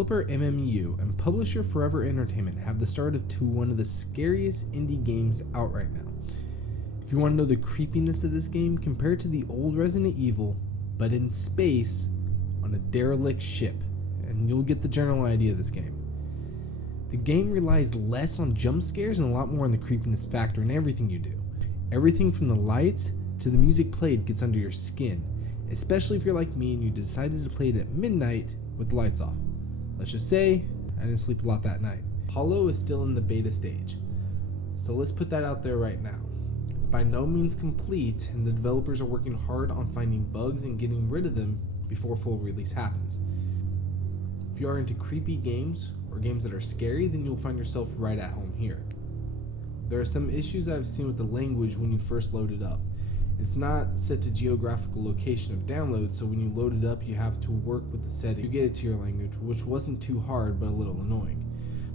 Developer MMEU and publisher Forever Entertainment have the start to one of the scariest indie games out right now. If you want to know the creepiness of this game, compare it to the old Resident Evil, but in space on a derelict ship, and you'll get the general idea of this game. The game relies less on jump scares and a lot more on the creepiness factor in everything you do. Everything from the lights to the music played gets under your skin, especially if you're like me and you decided to play it at midnight with the lights off. Let's just say I didn't sleep a lot that night. Hollow is still in the beta stage, so let's put that out there right now. It's by no means complete, and the developers are working hard on finding bugs and getting rid of them before full release happens. If you are into creepy games or games that are scary, then you'll find yourself right at home here. There are some issues I've seen with the language when you first load it up. It's not set to geographical location of download, so when you load it up you have to work with the setting to get it to your language, which wasn't too hard but a little annoying.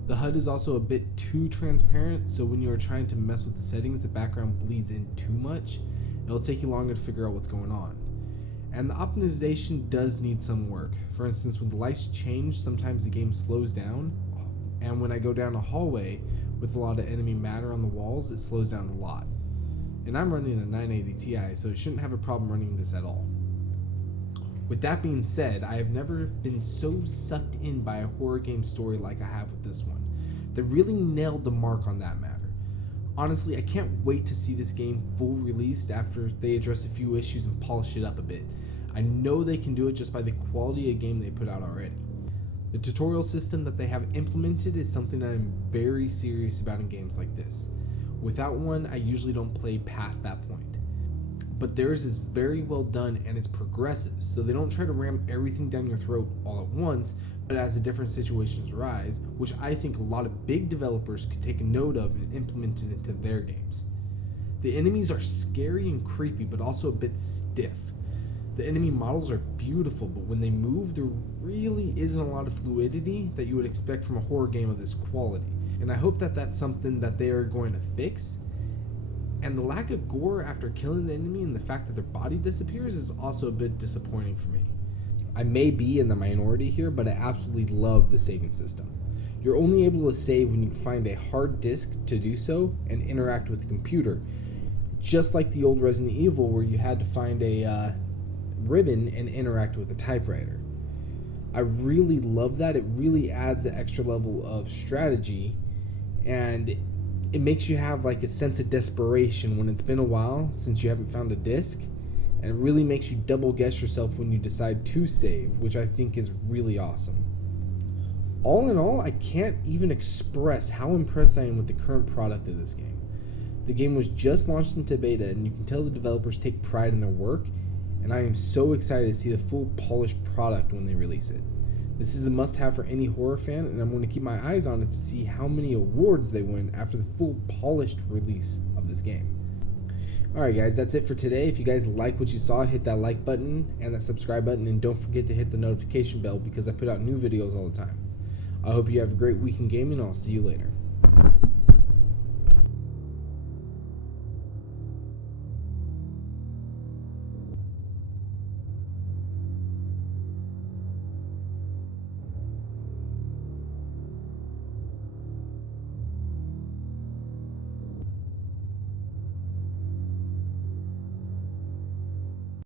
The HUD is also a bit too transparent, so when you are trying to mess with the settings, the background bleeds in too much. It'll take you longer to figure out what's going on. And the optimization does need some work. For instance, when the lights change, sometimes the game slows down, and when I go down a hallway with a lot of enemy matter on the walls, it slows down a lot. And I'm running a 980 Ti, so it shouldn't have a problem running this at all. With that being said, I have never been so sucked in by a horror game story like I have with this one. They really nailed the mark on that matter. Honestly, I can't wait to see this game full released after they address a few issues and polish it up a bit. I know they can do it just by the quality of game they put out already. The tutorial system that they have implemented is something I'm very serious about in games like this. Without one, I usually don't play past that point. But theirs is very well done and it's progressive, so they don't try to ram everything down your throat all at once, but as the different situations arise, which I think a lot of big developers could take a note of and implement it into their games. The enemies are scary and creepy, but also a bit stiff. The enemy models are beautiful, but when they move, there really isn't a lot of fluidity that you would expect from a horror game of this quality. And I hope that that's something that they are going to fix. And the lack of gore after killing the enemy and the fact that their body disappears is also a bit disappointing for me. I may be in the minority here, but I absolutely love the saving system. You're only able to save when you find a hard disk to do so and interact with the computer. Just like the old Resident Evil where you had to find a ribbon and interact with a typewriter. I really love that. It really adds an extra level of strategy, and it makes you have like a sense of desperation when it's been a while since you haven't found a disc, and it really makes you double guess yourself when you decide to save, which I think is really awesome. All in all, I can't even express how impressed I am with the current product of this game. The game was just launched into beta, and you can tell the developers take pride in their work, and I am so excited to see the full polished product when they release it. This is a must-have for any horror fan, and I'm going to keep my eyes on it to see how many awards they win after the full polished release of this game. Alright guys, that's it for today. If you guys like what you saw, hit that like button and that subscribe button, and don't forget to hit the notification bell because I put out new videos all the time. I hope you have a great week in gaming, and I'll see you later.